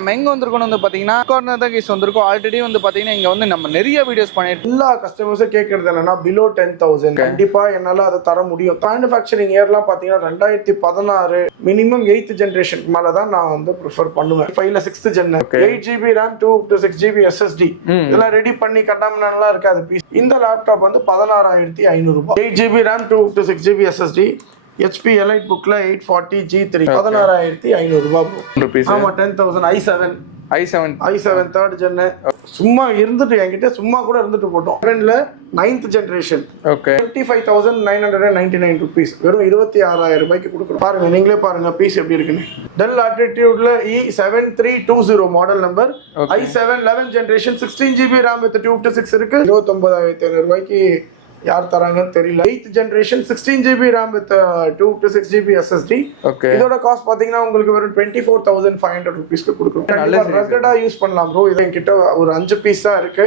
நம்ம எங்க வந்திருக்கோம் வந்து பாத்தீங்கன்னா கார்னர் தான் கேஸ் வந்திருக்கோம். ஆல்ரெடி வந்து பாத்தீங்கன்னா இங்க வந்து நம்ம நிறைய வீடியோஸ் பண்ணிட்டு எல்லா கஸ்டமர்ஸும் கேட்கறது என்னன்னா பிலோ 10,000 கண்டிப்பா என்னால அதை தர முடியும். மேனுஃபேக்சரிங் இயர்லாம் பாத்தீங்கன்னா 2016 மினிமம் 8th ஜெனரேஷனுக்கு மேலதான் நான் வந்து ப்ரிஃபர் பண்ணுவேன். 5ல 6th gen 8GB RAM 2 to 6GB SSD இதெல்லாம் ரெடி பண்ணி கட்டாமலாம் இருக்காது பீஸ். இந்த லேப்டாப் வந்து 16,500 ரூபாய். 8GB RAM 2 to 6GB SSD HP Elite bookல 840 G3 16,500 ரூபாய். ஆமா 10,000 i7 3rd gen சும்மா இருந்துட்டு என்கிட்ட சும்மா கூட இருந்துட்டு போட்டோம். ஃப்ரெண்ட்ல 9th ஜெனரேஷன் 25,999 rupees வெறும் 26,000 ரூபாய்க்கு கொடுக்குறோம். பாருங்க நீங்களே பாருங்க பீஸ் எப்படி இருக்குன்னு. Dell Latitudeல E7320 model number i7 11th generation 16GB RAM with 2 to 6 இருக்கு. 29,500 ரூபாய்க்கு யார் தராங்கன்னு தெரியல. 8th generation 16GB RAM with 2 to 6GB SSD. இதோட காஸ்ட் பாத்தீங்கன்னா உங்களுக்கு வெறும் 24,500 rupeesக்கு கொடுக்குறோம். ரெகுலரா யூஸ் பண்ணலாம் ப்ரோ. இது என்கிட்ட ஒரு 5 பீஸ் தான் இருக்கு.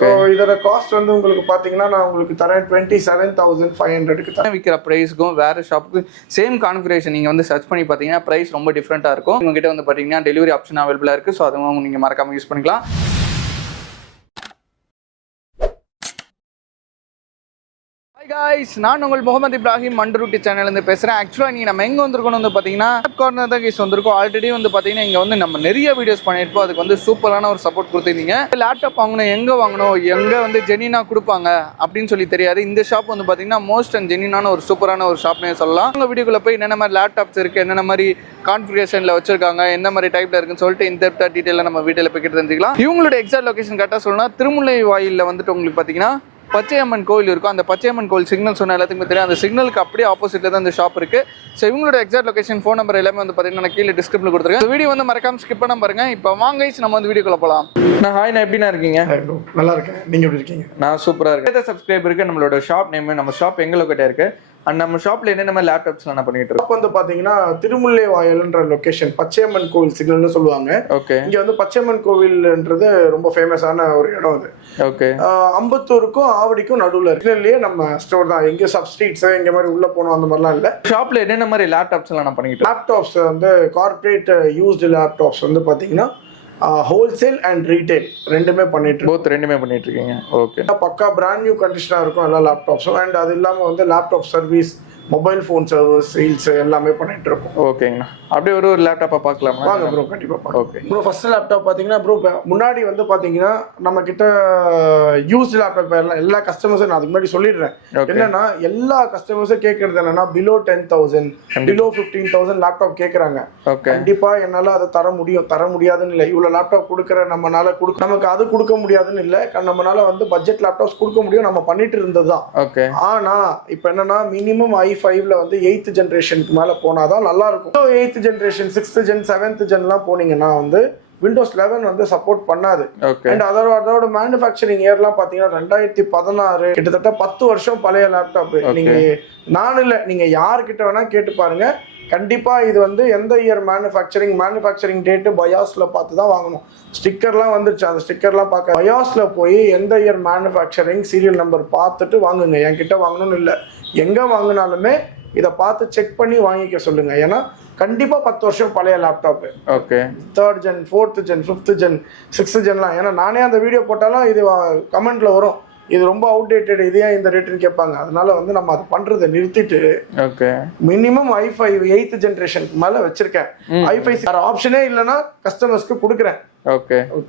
சோ இதோட காஸ்ட் வந்து உங்களுக்கு பாத்தீங்கன்னா நான் உங்களுக்கு தரேன் 27,500க்கு தரேன். விக்கிற பிரைஸ்க்கும் வேற ஷாப்புக்கு சேம் கான்ஃபிகரேஷன் நீங்க வந்து சர்ச் பண்ணி பாத்தீங்கன்னா பிரைஸ் ரொம்ப டிஃபரெண்டா இருக்கும். உங்ககிட்ட வந்து பாத்தீங்கன்னா டெலிவரி ஆப்ஷன் அவைலபிளா இருக்கு. சோ அதுவும் நீங்க மறக்காம யூஸ் பண்ணிக்கலாம். guys, நான் உங்கள் முகமது இப்ராஹிம் மண்டருட்டி சேனல்லேருந்து பேசுகிறேன். ஆக்சுவலாக நீங்கள் நம்ம எங்கே வந்திருக்கோம் வந்து பார்த்தீங்கன்னா கார்னர் தான் கேஸ் வந்திருக்கோம். ஆல்ரெடி வந்து பார்த்தீங்கன்னா இங்கே வந்து நம்ம நிறைய வீடியோஸ் பண்ணியிருப்போம். அதுக்கு வந்து சூப்பரான ஒரு சப்போர்ட் கொடுத்துருந்தீங்க. லேப்டாப் வாங்கணும் எங்கே வந்து ஜெனினா கொடுப்பாங்க அப்படின்னு சொல்லி தெரியாது. இந்த ஷாப் வந்து பார்த்தீங்கன்னா மோஸ்ட் அண்ட் ஜெனினான ஒரு சூப்பரான ஒரு ஷாப்னே சொல்லலாம். உங்கள் வீடியோக்குள்ளே போய் என்னென்ன மாதிரி லேப்டாப்ஸ் இருக்குது, என்னென்ன மாதிரி கான்ஃபிகரேஷனில் வச்சிருக்காங்க, எந்த மாதிரி டைப்பில் இருக்குன்னு சொல்லிட்டு இந்த டீட்டெயிலாக நம்ம வீடியோவில் போய் கிட்ட தெரிஞ்சுக்கலாம். இவங்களோட எக்ஸாக்ட் லொகேஷன் கரெக்டாக சொல்லணும்னா திருமுல்லை வாயிலில் வந்துட்டு உங்களுக்கு பார்த்தீங்கன்னா பச்சையம்மன் கோவில் இருக்கும். அந்த பச்சையம்மன் கோவில் சிக்னல் சொன்ன எல்லாத்துக்குமே தெரியும். அந்த சிக்னலுக்கு அப்படியே ஆப்போசிட்ல தான் இந்த ஷாப் இருக்கு. ஸோ இவங்களோட எக்ஸாக்ட் லொகேஷன், ஃபோன் நம்பர் எல்லாமே வந்து பார்த்தீங்கன்னா நான் கீழே டிஸ்கிரிப்ஷனில் கொடுத்துருக்கேன். இந்த வீடியோ வந்து மறக்காம ஸ்கிப் பண்ண பாருங்க. இப்போ வாங்க நம்ம வந்து வீடியோக்குள்ள போகலாம். நான் எப்படின்னா இருக்கீங்க? நல்லா இருக்கேன். நீங்க எப்படி இருக்கீங்க? நான் சூப்பரா இருக்கேன். சப்ஸ்கிரைபருக்கு நம்மளோட ஷாப் நேம், நம்ம ஷாப் எங்க லொகேட்டா இருக்கு, அண்ட் நம்ம ஷாப்ல என்னென்ன லேப்டாப்ஸ் என்ன பண்ணிட்டு இருக்கோம் வந்து பாத்தீங்கன்னா திருமுல்லை வாயில்ன்ற லொகேஷன் பச்சையம்மன் கோவில் சிக்னல்னு சொல்லுவாங்க. இங்க வந்து பச்சையம்மன் கோவில்ன்றது ரொம்ப ஃபேமஸான ஒரு இடம். அது அம்பத்தூருக்கும் ஆவடிக்கும் நடுவுல இருக்கு. நம்ம ஸ்டோர் தான். எங்க சப்ஸ்ட்ரீட்ஸ் எங்க மாதிரி உள்ள போனோம் அந்த மாதிரிலாம் இல்ல. ஷாப்ல என்னென்ன மாதிரி லேப்டாப்ஸ் எல்லாம் பண்ணிட்டு லேப்டாப்ஸ் வந்து கார்பரேட் யூஸ்டு லேப்டாப்ஸ் வந்து பாத்தீங்கன்னா ஹோல்சேல் அண்ட் ரீட்டைல் ரெண்டுமே பண்ணிட்டு இருக்கீங்க. ஓகே, பக்கா பிராண்ட் நியூ கண்டிஷனா இருக்கும் எல்லா லேப்டாப்ஸும். அண்ட் அது இல்லாம வந்து laptop service, mobile phone service, sales எல்லாமே பண்ணிட்டு இருக்கோம். ஓகேங்கண்ணா. அப்படியே ஒரு லேப்டாப்பா பார்க்கலாம் வாங்க ப்ரோ. கண்டிப்பா பார்க்கலாம். ஓகே ப்ரோ, ஃபர்ஸ்ட் லேப்டாப் பாத்தீங்கன்னா ப்ரோ முன்னாடி வந்து பாத்தீங்கன்னா நம்ம கிட்ட யூஸ்ட் லேப்டாப் எல்லா கஸ்டமர்ஸும் நான் அதுக்கு முன்னாடி சொல்லிடுறேன். என்னன்னா எல்லா கஸ்டமர்ஸும் கேட்கறது என்னன்னா பிலோ 10,000 பிலோ 15,000 லேப்டாப் கேட்கறாங்க. கண்டிப்பா என்னால அதை தர முடியாதுன்னு இல்லை. இவ்வளவு லேப்டாப் கொடுக்குற நம்மனால நமக்கு அது கொடுக்க முடியாதுன்னு இல்லை. நம்மளால வந்து பட்ஜெட் லேப்டாப்ஸ் கொடுக்க முடியும். நம்ம பண்ணிட்டு இருந்ததுதான். ஆனா இப்ப என்னன்னா மினிமம் i5ல வந்து 8th ஜெனரேஷனுக்கு மேல போனாதான் நல்லா இருக்கும். 8th generation 6th gen 7th ஜென்லாம் போனீங்கன்னா வந்து விண்டோஸ் 11 வந்து சப்போர்ட் பண்ணாது. அண்ட் அதோட மேனுஃபேக்சரிங் இயர்லாம் பாத்தீங்கன்னா 2016 கிட்டத்தட்ட 10 வருஷம் பழைய லேப்டாப். நீங்க நானும் இல்ல, நீங்க யாருக்கிட்ட வேணா கேட்டு பாருங்க. கண்டிப்பா இது வந்து எந்த இயர் மேனுஃபேக்சரிங் டேட்டு பயாஸ்ல பார்த்து தான் வாங்கணும். ஸ்டிக்கர்லாம் வந்துருச்சு. அந்த ஸ்டிக்கர்லாம் பார்க்க பயாஸ்ல போய் எந்த இயர் மேனுஃபேக்சரிங் சீரியல் நம்பர் பார்த்துட்டு வாங்குங்க. என்கிட்ட வாங்கணும்னு இல்லை, எங்க வாங்கினாலுமே இதை பார்த்து செக் பண்ணி வாங்கிக்க சொல்லுங்க. ஏன்னா கண்டிப்பா 10 வருஷம் பழைய laptop. 3rd gen 4th gen 5th gen 6th ஜென்லாம். ஏன்னா நானே அந்த வீடியோ போட்டாலும் இது கமெண்ட்ல வரும், இது ரொம்ப அவுடேட்டட், இது ஏன் இந்த ரேட்டுன்னு கேட்பாங்க. அதனால வந்து நம்ம அதை பண்றதை நிறுத்திட்டு மினிமம் i5 8th ஜெனரேஷனுக்கு மேல வச்சிருக்கேன். i5 ஆப்ஷனே இல்லைன்னா கஸ்டமர்ஸ்க்கு கொடுக்குறேன்.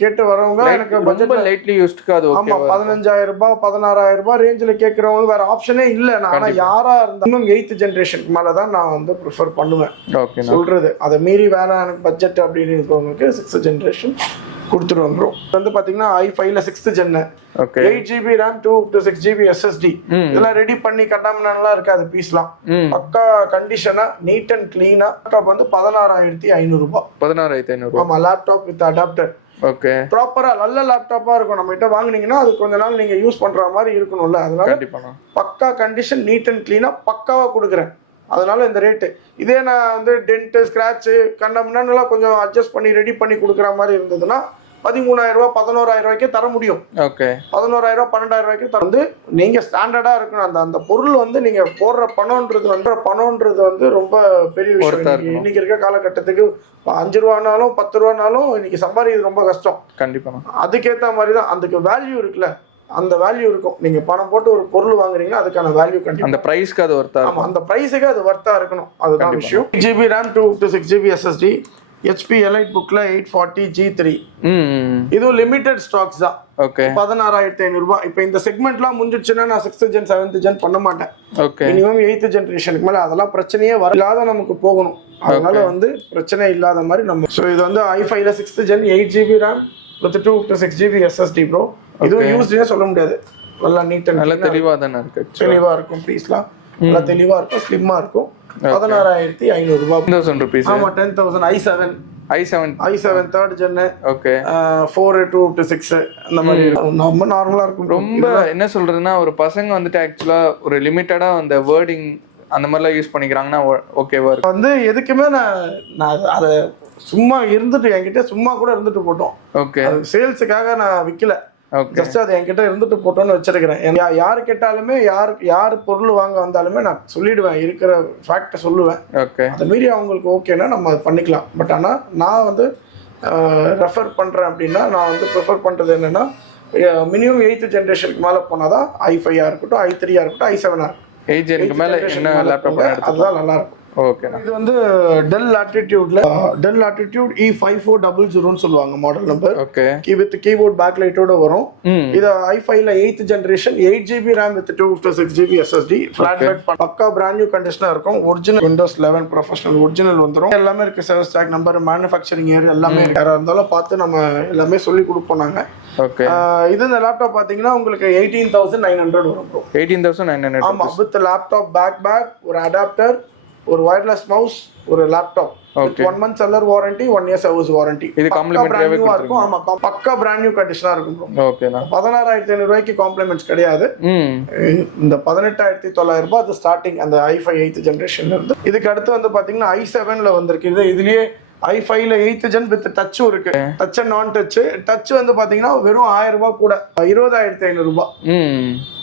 கேட்டு வரவங்க எனக்கு பட்ஜெட் லைட்லி யூஸ்டுக்கு அது ஆமா 15,000 ரூபாய் 16,000 ரூபாய் ரேஞ்சில கேட்கறவங்க வேற ஆப்ஷனே இல்ல. ஆனா யாரா இருந்தாலும் 8th ஜெனரேஷனுக்கு மேலதான் நான் வந்து ப்ரிஃபர் பண்ணுவேன். சொல்றது அதை மீறி வேற எனக்கு பட்ஜெட் அப்படின்னு இருக்கவங்களுக்கு 6th ஜெனரேஷன் கொடுத்துருவோம் ப்ரோ. வந்து பாத்தீங்கன்னா i5ல 6th gen 8GB RAM 2 to 6GB SSD இதெல்லாம் ரெடி பண்ணி கட்டாமலாம் இருக்காது பீஸ்லாம். பக்கா கண்டிஷனா நீட் அண்ட் கிளீனா லேப்டாப் வந்து 16,500 ரூபாய். 16,500. ஆமா, லேப்டாப் வித் அடாப்டர். ப்ராப்பரா நல்ல லேப்டாப்பா இருக்கும். நம்ம கிட்ட வாங்குனீங்கன்னா அது கொஞ்ச நாள் நீங்க யூஸ் பண்ற மாதிரி இருக்கணும்ல. அதனால பக்கா கண்டிஷன் நீட் அண்ட் கிளீனா பக்காவா கொடுக்குறேன். அதனால இந்த ரேட்டு. இதே நான் வந்து டென்ட் ஸ்கிராட்ச் கண்டம்னா கொஞ்சம் அட்ஜஸ்ட் பண்ணி ரெடி பண்ணி கொடுக்குற மாதிரி இருந்ததுன்னா 13,000 ரூபாய் 11,000 ரூபாய்க்கே தர முடியும். ஓகே. 11,000 ரூபாய் 12,000 ரூபாய்க்கு வந்து நீங்க ஸ்டாண்டர்டா இருக்கணும். அந்த பொருள் வந்து நீங்க போடுற பணம்ன்றது வந்து ரொம்ப பெரிய விஷயம். இன்னைக்கு இருக்க காலகட்டத்துக்கு 5 ரூபானாலும் 10 ரூபானாலும் இன்னைக்கு சம்பாதிக்கிறது ரொம்ப கஷ்டம். கண்டிப்பா. அதுக்கேற்ற மாதிரி தான் அதுக்கு வேல்யூ இருக்குல்ல, அந்த வேல்யூ இருக்கும். நீங்க பணம் போட்டு ஒரு பொருள் வாங்குறீங்கன்னா அதுக்கான வேல்யூ கண்டிப்பா அந்த பிரைஸ்க்கு அது வர்த்தா. ஆமா, அந்த பிரைஸுக்கு அது வர்த்தா இருக்கணும். அதுதான் விஷயம். 8GB RAM 256GB SSD HP Elite Bookல 840 G3. இது லிமிடெட் ஸ்டாக்ஸ் தான். ஓகே. 16,500 ரூபாய். இப்போ இந்த செக்மெண்ட்லாம் முடிஞ்சிடுச்சுன்னா நான் 6th gen 7th gen பண்ண மாட்டேன். ஓகே. மினிமம் 8th ஜெனரேஷனுக்கு மேல அதெல்லாம் பிரச்சனையே வராத நமக்கு போகணும். அதனால வந்து பிரச்சனை இல்லாத மாதிரி நம்ம. ஸோ இது வந்து i5ல 6th gen 8GB RAM with 256GB SSD bro. இதுவும் யூஸ்டே சொல்ல முடியாது. நல்லா நீட் அண்ட் நல்ல தெளிவா தான இருக்கு. தெளிவா இருக்கும். பீஸ்லாம் நல்லா தெளிவா இருக்கும், ஸ்லிம்மா இருக்கும். 16,500 ரூபாய். 10,000 rupees. ஆமா, 10,000. i7 3rd gen. Okay. 4 2 to 6 அந்த மாதிரி ரொம்ப நார்மலா இருக்கும். ரொம்ப என்ன சொல்றதுன்னா ஒரு பசங்க வந்துட்டு ஆக்சுவலா ஒரு லிமிட்டடா அந்த வேர்டிங் அந்த மாதிரிலாம் யூஸ் பண்ணிக்கிறாங்கன்னா ஓகேவா இருக்கு. வந்து எதுக்குமே நான் அதை சும்மா இருந்துட்டு என்கிட்ட சும்மா கூட இருந்துட்டு போட்டோம். ஓகே. சேல்ஸுக்காக நான் விற்கல. ஜஸ்ட் அது என்கிட்ட இருந்துட்டு போட்டோன்னு வச்சிருக்கிறேன். யாரு கேட்டாலுமே யார் பொருள் வாங்க வந்தாலுமே நான் சொல்லிடுவேன், இருக்கிற ஃபேக்டை சொல்லுவேன். ஓகே. அதை மீறி அவங்களுக்கு ஓகேன்னா நம்ம அதை பண்ணிக்கலாம். பட் ஆனால் நான் வந்து ரெஃபர் பண்ணுறேன் அப்படின்னா நான் வந்து ப்ரிஃபர் பண்ணுறது என்னென்னா மினிமம் 8th ஜென்ரேஷனுக்கு மேலே போனால் தான் i5 இருக்கட்டும், i3 இருக்கட்டும், i7 இருக்கட்டும். 8 ஜெனுக்கு மேலே என்ன லேப்டாப் அதுதான் நல்லா இருக்கும். ஓகே. இது வந்து டெல் லாட்டிடியூட்ல டெல் லாட்டிடியூட் E5400 சொல்லுவாங்க model number. Okay. With keyboard back லைட்டோட வரும். இது i5ல 8th generation 8GB RAM with 256GB SSD flat bed. பக்கா பிராண்ட் நியூ கண்டிஷனா இருக்கும். ஒரிஜினல் Windows 11 ப்ரொஃபஷனல் ஒரிஜினல் வந்துரும். எல்லாமே இருக்கு. Service tag number, manufacturing year எல்லாமே இருக்கு. யாரா இருந்தாலும் பார்த்து நம்ம எல்லாமே சொல்லி கொடுப்போம் நாங்க. ஓகே. இது இந்த லேப்டாப் பாத்தீங்கன்னா உங்களுக்கு 18,900 வரும் ப்ரோ. 18,900. ஆமா, வித் லேப்டாப் பேக், ஒரு அடாப்டர், ஒரு வயர்லெஸ் மவுஸ், ஒரு laptop. 1 month seller warranty, 1 year service warranty. இது காம்ப்ளிமெண்டரியாவே இருக்கும். ஆமா, பக்கா பிராண்ட் நியூ கண்டிஷனா இருக்கும் ப்ரோ. ஓகேனா. 16,500 ரூபாய்க்கு காம்ப்ளிமெண்ட்ஸ் கிடையாது. இந்த 18,900 ரூபாய் அது ஸ்டார்டிங் அந்த i5 8th ஜெனரேஷன்ல இருந்து. இதுக்கு அடுத்து வந்து பாத்தீங்கன்னா i7ல வந்திருக்கு. இதுலயே i5ல 8th gen வித் டச்சும் இருக்கு. டச் அண்ட் நான் டச் வந்து பாத்தீங்கன்னா வெறும் 1000 ரூபாய் கூட 20,500 ரூபாய்.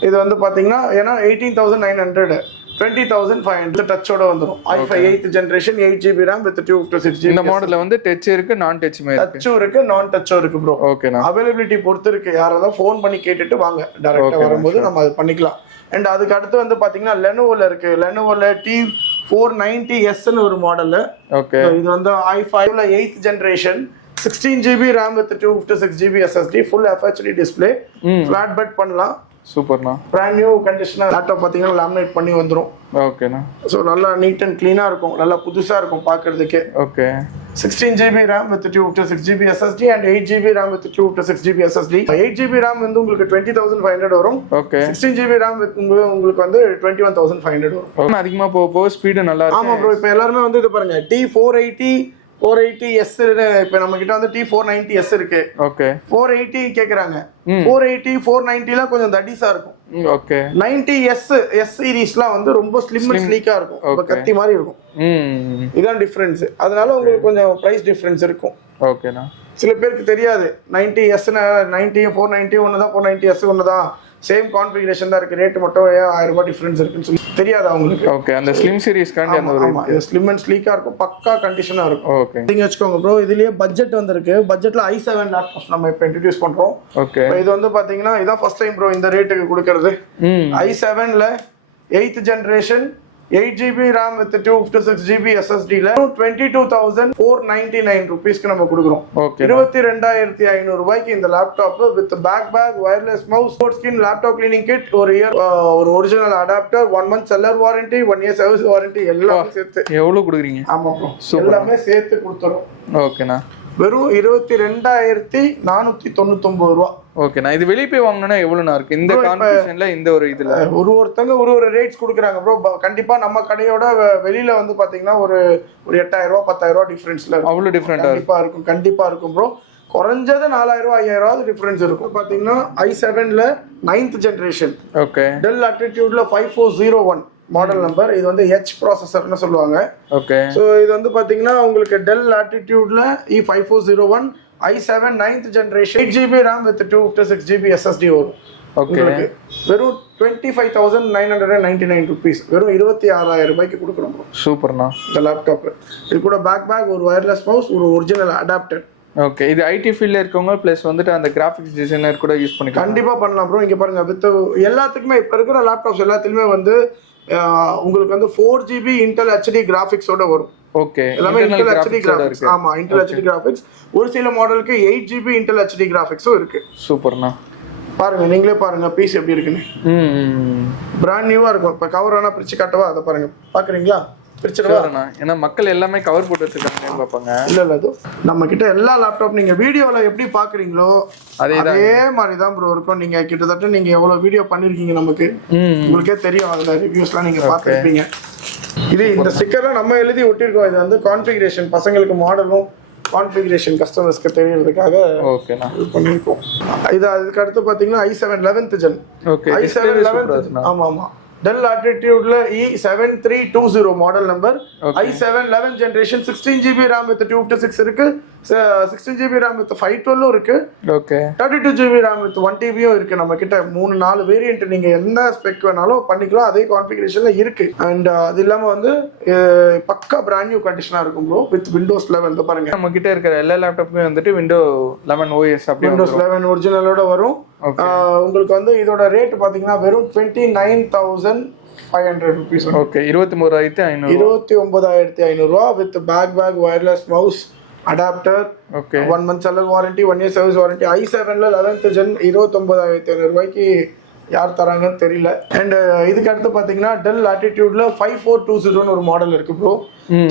இது வந்து பாத்தீங்கன்னா ஏன்னா 18,900 20,500 டச்சோட வந்துரும். i5 8th generation 8GB RAM with 256GB. இந்த மாடல்ல வந்து டச் இருக்கு, நான் டச் மாதிரி இருக்கு. டச்சும் இருக்கு, நான் டச்சும் இருக்கு ப்ரோ. ஓகேனா. அவைலபிலிட்டி பொறுத்து இருக்கு. யாராவது ஃபோன் பண்ணி கேட்டுட்டு வாங்க, டைரக்டா வரும்போது நம்ம அது பண்ணிக்கலாம். அண்ட் அதுக்கு அடுத்து வந்து பாத்தீங்கன்னா லெனோவோல இருக்கு. லெனோவோல T490S ன்னு ஒரு மாடல். ஓகே. இது வந்து i5ல 8th generation 16GB RAM with 256GB SSD full FHD display, flat bed பண்ணலாம். சூப்பர்ண்ணா. பிராண்ட் நியூ கண்டிஷனா லேப்டாப் பாத்தீங்கன்னா லேமினேட் பண்ணி வந்துரும். ஓகேண்ணா. ஸோ நல்லா நீட் அண்ட் கிளீனா இருக்கும், நல்லா புதுசா இருக்கும் பார்க்கிறதுக்கு. Okay. 16GB RAM with 256GB SSD and 8GB RAM with 256GB SSD. 8GB RAM வந்து உங்களுக்கு 20,500 வரும். ஓகே. 16GB RAM with உங்களுக்கு வந்து 21,500 வரும். அதிகமா போக ஸ்பீடு நல்லா இருக்கு. ஆமா ப்ரோ. இப்போ எல்லாரும் வந்து இது பாருங்க, T480S இப்ப நம்ம கிட்ட வந்து T490S இருக்கு. ஓகே. 480 கேக்குறாங்க. 480 490ல கொஞ்சம் தடிசா இருக்கும். ஓகே. 90S சீரிஸ்லாம் வந்து ரொம்ப ஸ்லிம் அண்ட் ஸ்லீக்கா இருக்கும். ரொம்ப கத்தி மாதிரி இருக்கும். இதான் டிஃபரன்ஸ். அதனால உங்களுக்கு கொஞ்சம் பிரைஸ் டிஃபரன்ஸ் இருக்கும். ஓகேண்ணா. சில பேருக்கு தெரியாது 90S 90 490 ஒண்ணுதான், 490S ஒண்ணுதான், சேம் கான்ஃபிகரேஷன் தான் இருக்கு, ரேட் மட்டும் 1000 ரூபாய் டிஃபரன்ஸ் இருக்குன்னு சொல்லி தெரியாது அவங்களுக்கு. ஓகே. அந்த ஸ்லிம் சீரிஸ் காண்டி அந்த ஒரு இது ஸ்லிம் அண்ட் ஸ்லீக்கா இருக்கும், பக்கா கண்டிஷனா இருக்கும். ஓகே. நீங்க வெச்சுக்கோங்க ப்ரோ. இதுலயே பட்ஜெட் வந்திருக்கு. பட்ஜெட்ல i7 லேப்டாப்ஸ் நம்ம இப்ப இன்ட்ரோ듀ce பண்றோம். ஓகே. இது வந்து பாத்தீங்கன்னா இதான் ஃபர்ஸ்ட் டைம் ப்ரோ இந்த ரேட்டுக்கு கொடுக்கிறது. i7ல 8th generation 8GB RAM with 256GB SSD ல 22,499 ரூபீஸ்க்கு நம்ம கொடுக்குறோம். 22,500 ரூபாய்க்கு இந்த laptop with bag wireless mouse, sports skin, laptop cleaning kit, ஒரு original adapter, 1 month seller warranty, 1 year service warranty எல்லாமே சேர்த்து. எவ்வளவு கொடுக்குறீங்க? ஆமா ப்ரோ, எல்லாமே சேர்த்து கொடுத்துறோம். ஓகேண்ணா. வெறும் 22,499 ரூபாய். ஓகேண்ணா. இது வெளியே போய் வாங்கினா எவ்வளவுண்ணா இருக்கு இந்த காம்படிஷன்ல? இந்த ஒரு இதுல ஒருத்தங்க ஒரு ரேட்ஸ் கொடுக்குறாங்க ப்ரோ. கண்டிப்பா நம்ம கடையோட வெளியில வந்து பாத்தீங்கன்னா ஒரு 8,000 ரூபாய் 10,000 ரூபாய் டிஃபரன்ஸ்ல அவ்வளவு டிஃபரெண்டா கண்டிப்பா இருக்கும் ப்ரோ. குறைஞ்சது 4,000 ரூபாய் 5,000 டிஃபரன்ஸ் இருக்கும். பாத்தீங்கன்னா i7ல 9th ஜெனரேஷன். ஓகே. டெல் லாட்டிடியூட்ல 5401 மாடல் நம்பர். இது வந்து H ப்ராசஸர்னு சொல்லுவாங்க. ஓகே. சோ இது வந்து பாத்தீங்கன்னா உங்களுக்கு del லாட்டிடியூட்ல E5401 i7 9th generation 8GB RAM with 256GB SSD வரும். ஓகே வெறும் 25,999 rupees, வெறும் 26,000 ரூபாய்க்கு கொடுக்குறோம் bro. சூப்பர்ண்ணா. இந்த லேப்டாப் இது கூட பேக் ஒரு வயர்லெஸ் மவுஸ், ஒரு ஒரிஜினல் அடாப்டர். ஓகே, இது ஐடி ஃபீல்ட்ல இருக்கவங்க ப்ளஸ் வந்துட்டு அந்த கிராஃபிக்ஸ் டிசைனர் கூட யூஸ் பண்ணிக்கலாம். கண்டிப்பா பண்ணலாம் ப்ரோ. இங்க பாருங்க, வித் எல்லாத்துக்குமே இப்ப இருக்கிற லேப்டாப்ஸ் எல்லாத்துலயுமே வந்து உங்களுக்கு வந்து 4GB Intel HD கிராஃபிக்ஸோட வரும். ஓகே, எல்லாமே Intel HD கிராஃபிக்ஸ். ஆமா, Intel HD கிராஃபிக்ஸ். ஒரு சில மாடலுக்கு 8GB Intel HD கிராஃபிக்ஸும் இருக்கு. சூப்பர்ண்ணா. பாருங்க, நீங்களே பாருங்க பீஸ் எப்படி இருக்குன்னு. பிராண்ட் நியூவா இருக்கும். இப்ப கவர் ஆனா பிரிச்சு காட்டவா? அதை பாருங்க, பாக்குறீங்களா? பிரிச்சிடவா? ஏன்னா மக்கள் எல்லாமே கவர் போட்டு வச்சிருக்காங்க பார்ப்பாங்க. இல்ல அது நம்ம கிட்ட எல்லா லேப்டாப் நீங்க வீடியோல எப்படி பாக்குறீங்களோ அதே மாதிரி தான் ப்ரோ இருக்கும். நீங்க கிட்டத்தட்ட நீங்க எவ்வளவு வீடியோ பண்ணிருக்கீங்க நமக்கு உங்களுக்கே தெரியும். அதுல ரிவ்யூஸ்லாம் நீங்க பார்த்திருப்பீங்க. இது இந்த ஸ்டிக்கர்லாம் நம்ம எழுதி ஒட்டிருக்கோம். இது வந்து கான்ஃபிகரேஷன், பசங்களுக்கு மாடலும் கான்ஃபிகரேஷன் கஸ்டமர்ஸ்க்கு தெரியறதுக்காக ஓகேண்ணா இது பண்ணிருக்கோம். இது அதுக்கு அடுத்து பாத்தீங்கன்னா i7 11th gen. Okay, i7 11th. ஆமா Dell Latitude E7320 model number. i7 11th generation 16GB RAM with 256 இருக்கு, 16GB RAM with 512 இருக்கு. Okay, 32GB RAM with 1TB இருக்கு. நம்ம கிட்ட 3-4 வேரியன்ட், நீங்க என்ன ஸ்பெக் வேணாலும் பண்ணிக்கலாம். அதே கான்ஃபிகரேஷன்ல இருக்கு. அண்ட் அது இல்லாம வந்து பக்கா பிராண்ட் நியூ கண்டிஷனா இருக்கும் ப்ரோ, வித் Windows 11. பாருங்க, நம்ம கிட்ட இருக்கிற எல்லா லேப்டாப்புமே வந்துட்டு Windows 11 OS அப்படி Windows 11 ஒரிஜினலோட வரும். உங்களுக்கு வந்து இதோட ரேட் பாத்தீங்கன்னா வெறும் 29,500 rupees. ஓகே, 29,500. 29,500 ரூபா with bag wireless mouse, adapter. Okay, 1 month seller warranty, 1 year service warranty. i7ல 11th gen 29,500 ரூபாய்க்கு யார் தராங்கன்னு தெரியல. அண்ட் இதுக்கு அடுத்து பாத்தீங்கன்னா Dell Latitudeல 5420 ஒரு மாடல் இருக்கு ப்ரோ,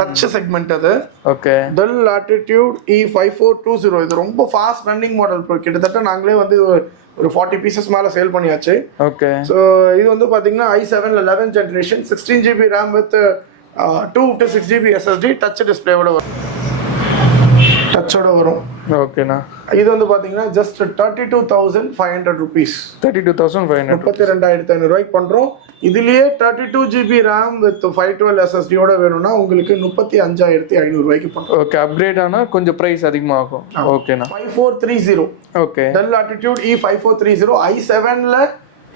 டச் செக்மெண்ட் அது. ஓகே, Dell Latitude E5420 இது ரொம்ப ஃபாஸ்ட் ரன்னிங் மாடல் ப்ரோ. கிட்டத்தட்ட நாங்களே வந்து ஒரு 40 பீசஸ் மேல சேல் பண்ணியாச்சு. ஓகே, சோ இது வந்து பாத்தீங்கன்னா i7ல 11th generation 16GB RAM with 256GB SSD touch டிஸ்ப்ளேவோட வரும், டச்சோட வரும். ஓகேண்ணா. இது வந்து பாத்தீங்கன்னா ஜஸ்ட் 32,500 rupees. 32,500. 32,500 ரூபாய்க்கு பண்றோம். இதுலயே 32GB RAM with 512 SSD ஓட வேணும்னா உங்களுக்கு 35,500 ரூபாய்க்கு பண்றோம். ஓகே, அப்கிரேட் ஆனா கொஞ்சம் பிரைஸ் அதிகமாகும். ஓகேண்ணா. 5430. Okay, Dell Latitude E5430 i7ல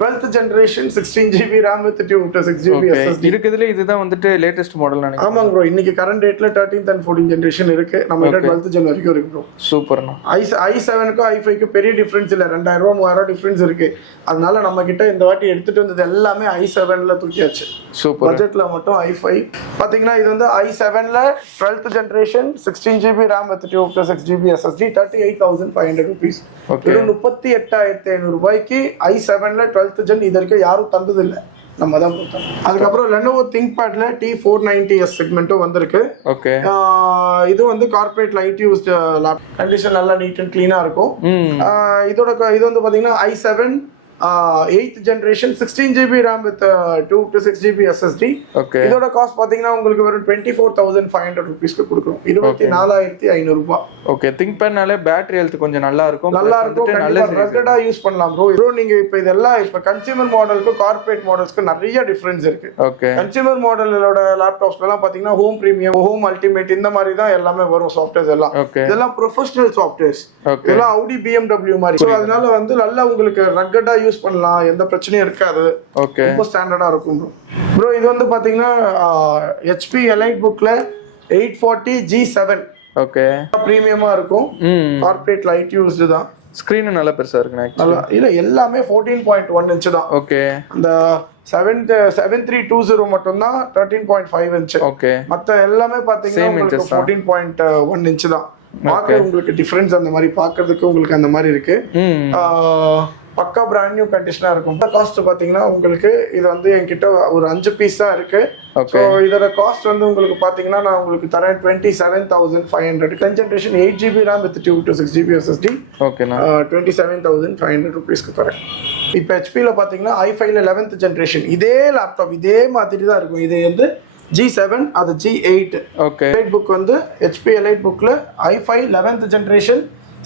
12th generation 16GB RAM with 256GB SSD. இருக்குதுல இதுதான் வந்துட்டு லேட்டஸ்ட் மாடல் நினைக்கிறேன். ஆமாங்க ப்ரோ, இன்னைக்கு கரண்ட் ரேட்ல 13th and 14th generation இருக்கு. நம்ம கிட்ட 12th gen வரைக்கும் இருக்கு ப்ரோ. சூப்பர்ண்ணா. i7க்கு i5க்கு பெரிய டிஃபரன்ஸ் இல்ல, 2000 ரூபாய் 3000 டிஃபரன்ஸ் இருக்கு. அதனால நம்ம கிட்ட இந்த வாட்டி எடுத்துட்டு வந்தது எல்லாமே i7ல தூக்கியாச்சு. சூப்பர். பட்ஜெட்ல மட்டும் i5 பாத்தீங்கன்னா இது வந்து i7ல 12th generation 16GB RAM with 256GB SSD 38,500 rupees. Okay, 38,500 ரூபாய்க்கு i7ல 12th gen இது வரைக்கும் யாரும் தந்தது இல்ல, நம்ம தான் கொடுத்தோம். அதுக்கப்புறம் Lenovo ThinkPadல T490S செக்மெண்ட்டும் வந்திருக்கு. ஓகே, இது வந்து corporate light used lab, condition நல்லா நீட் அண்ட் கிளீனா இருக்கும். இது வந்து பாத்தீங்கன்னா i7 8th generation 16GB RAM with 256GB SSD. Okay, இதோட காஸ்ட் பாத்தீங்கன்னா உங்களுக்கு வெறும் 24,500 rupeesக்கு கொடுக்குறோம். 24,500 ரூபாய். ஓகே, ThinkPadனாலே பேட்டரி ஹெல்த் கொஞ்சம் நல்லா இருக்கும். கண்டிப்பா ரகடா யூஸ் பண்ணலாம் ப்ரோ. ப்ரோ நீங்க இப்போ இதெல்லாம் இப்போ கன்சியூமர் மாடலுக்கு கார்ப்பரேட் மாடல்ஸ்க்கு நிறைய டிஃபரன்ஸ் இருக்கு. ஓகே, கன்சியூமர் மாடலோட லேப்டாப்ஸ்ல எல்லாம் பாத்தீங்கன்னா ஹோம் பிரீமியம், ஹோம் அல்டிமேட் இந்த மாதிரி தான் எல்லாமே வரும் சாஃப்ட்வேர்ஸ் எல்லாம். இதெல்லாம் ப்ரொஃபஷனல் சாஃப்ட்வேர்ஸ், இதெல்லாம் Audi BMW மாதிரி. சோ அதனால வந்து நல்லா உங்களுக்கு ரகடா யூஸ் பண்ணலாம், எந்த பிரச்சனையும் இருக்காது. ஓகே, ரொம்ப ஸ்டாண்டர்டா இருக்கும் ப்ரோ. இது வந்து பாத்தீங்கன்னா HP EliteBookல 840 G7. ஓகே, பிரீமியமா இருக்கும். கார்ப்பரேட் லைட் யூஸ்டு தான். ஸ்கிரீன் நல்லா பெருசா இருக்கு. இல்ல எல்லாமே 14.1 inch தான். ஓகே, அந்த 7320 மட்டும் தான் 13.5 inch. ஓகே, மத்த எல்லாமே பாத்தீங்கன்னா உங்களுக்கு 14.1 inch தான். பாக்க உங்களுக்கு டிஃபரன்ஸ் அந்த மாதிரி பாக்குறதுக்கு உங்களுக்கு அந்த மாதிரி இருக்கு. பக்கா பிராண்ட் நியூ கண்டிஷனா இருக்கும். காஸ்ட் பாத்தீங்கன்னா உங்களுக்கு இது வந்து என்கிட்ட ஒரு 5 பீஸ் தான் இருக்கு. ஸோ இதோட காஸ்ட் வந்து உங்களுக்கு பாத்தீங்கன்னா நான் உங்களுக்கு தரேன் 27,500. 10th generation 8GB RAM with 256GB SSD. ஓகேண்ணா. 27,500 rupeesக்கு தரேன். இப்போ ஹெச்பியில் பாத்தீங்கன்னா i5ல 11th generation இதே லேப்டாப் இதே மாதிரி தான் இருக்கும். இது வந்து G7 அது G8. ஓகே, EliteBook வந்து HP EliteBookல i5 11th generation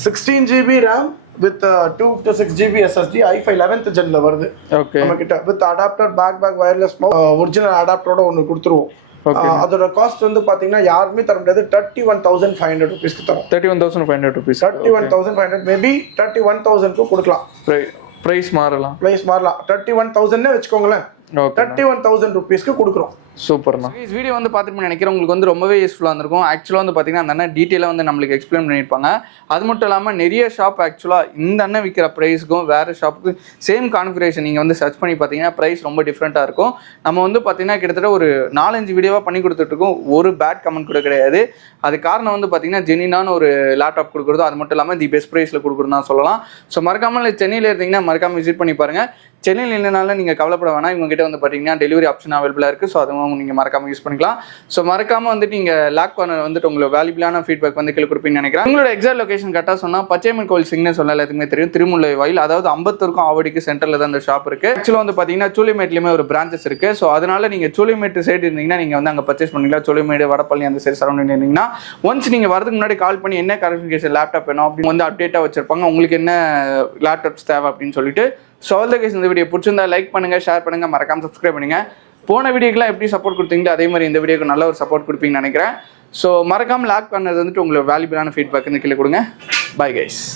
16GB RAM with 256GB SSD i5 11th genல வருது. ஓகே, நம்ம கிட்ட with adapter bag wireless mouse original அடாப்டரோட ஒன்னு கொடுத்துருவோம். அதோட காஸ்ட் வந்து பாத்தீங்கன்னா யாருமே தர முடியாது. 31,500 ருபீஸ்க்கு தரோம். 31,500 rupees. 31,500 மேபி 31,000க்கு கொடுக்கலாம். பிரைஸ் மாறலாம். 31,000 வச்சுக்கோங்களேன். 31,000 ருபீஸ்க்கு கொடுக்குறோம். சூப்பர்ண்ணா. வீடியோ வந்து பார்த்துட்டு நினைக்கிறேன் உங்களுக்கு வந்து ரொம்பவே யூஸ்ஃபுல்லாக இருந்திருக்கும். ஆக்சுவலாக வந்து பார்த்தீங்கன்னா அந்த அண்ணன் டீட்டெயிலாக வந்து நம்மளுக்கு எக்ஸ்பிளைன் பண்ணியிருப்பாங்க. அது மட்டும் இல்லாமல் நிறைய ஷாப் ஆக்சுவலாக இந்த அண்ணன் விற்கிற ப்ரைஸுக்கும் வேறு ஷாப்புக்கு சேம் கான்ஃபிகரேஷன் நீங்கள் வந்து சர்ச் பண்ணி பார்த்தீங்கன்னா ப்ரைஸ் ரொம்ப டிஃப்ரெண்ட்டாக இருக்கும். நம்ம வந்து பார்த்தீங்கன்னா கிட்டத்தட்ட ஒரு 4-5 வீடியோவாக பண்ணி கொடுத்துட்ருக்கோம். ஒரு பேட் கமெண்ட் கூட கிடையாது. அது காரணம் வந்து பார்த்தீங்கன்னா ஜெனினான ஒரு லேப்டாப் கொடுக்குறதோ அது மட்டும் இல்லாமல் தி பெஸ்ட் ப்ரைஸில் கொடுக்குறதா சொல்லலாம். ஸோ மறக்காமல் சென்னையில் இருந்தீங்கன்னா மறக்காமல் விசிட் பண்ணி பாருங்கள். சென்னையில் இல்லைனாலும் நீங்கள் கவலைப்பட வேணாம். இவங்ககிட்ட வந்து பார்த்தீங்கன்னா டெலிவரி ஆப்ஷன் அவைலபிளாக இருக்குது. ஸோ அதுவும் நீங்கள் மறக்காமல் யூஸ் பண்ணிக்கலாம். ஸோ மறக்காமல் வந்துட்டு நீங்கள் லாக் கார்னர் வந்துட்டு உங்களுக்கு வேல்யூபிளான ஃபீட்பேக் வந்து கீழே கொடுப்பீங்கன்னு நினைக்கிறேன். உங்களோட எக்ஸாக்ட் லொகேஷன் கரெக்டாக சொன்னால் பச்சையம்மன் கோவில் சிக்னல் சொன்னால் எல்லாத்துக்குமே தெரியும். திருமுல்லை வாயில், அதாவது அம்பத்தூருக்கும் ஆவடிக்கு சென்டரில் தான் அந்த ஷாப் இருக்குது. ஆக்சுவலாக வந்து பார்த்தீங்கன்னா சூலிமேட்லேயுமே ஒரு பிரான்ச்சஸ் இருக்குது. ஸோ அதனால் நீங்கள் சூலிமேட் சைடு இருந்தீங்கன்னா நீங்கள் வந்து அங்கே பர்ச்சேஸ் பண்ணிக்கலாம். சூலிமேடு, வடப்பள்ளி அந்த சைடு சரௌண்டிங் இருந்தீங்கன்னா ஒன்ஸ் நீங்கள் வரதுக்கு முன்னாடி கால் பண்ணி என்ன கான்ஃபிகரேஷன் லேப்டாப் வேணும் அப்படின்னு வந்து அப்டேட்டாக வச்சிருப்பாங்க. உங்களுக்கு என்ன லேப்டாப்ஸ் தேவை அப்படின்னு சொல்லிட்டு. ஸோ ஆல் த கேஸ் இந்த வீடியோ பிடிச்சிருந்தா லைக் பண்ணுங்க, ஷேர் பண்ணுங்க, மறக்காம சப்ஸ்கிரைப் பண்ணுங்க. போன வீடியோக்கெல்லாம் எப்படி சப்போர்ட் கொடுத்தீங்களோ அதே மாதிரி இந்த வீடியோக்கு நல்ல ஒரு சப்போர்ட் கொடுப்பீங்கன்னு நினைக்கிறேன். ஸோ மறக்காம லாக் பண்ணது வந்துட்டு உங்களுக்கு வேல்யூபிளான ஃபீட்பேக் இந்த கீழே கொடுங்க. Bye guys.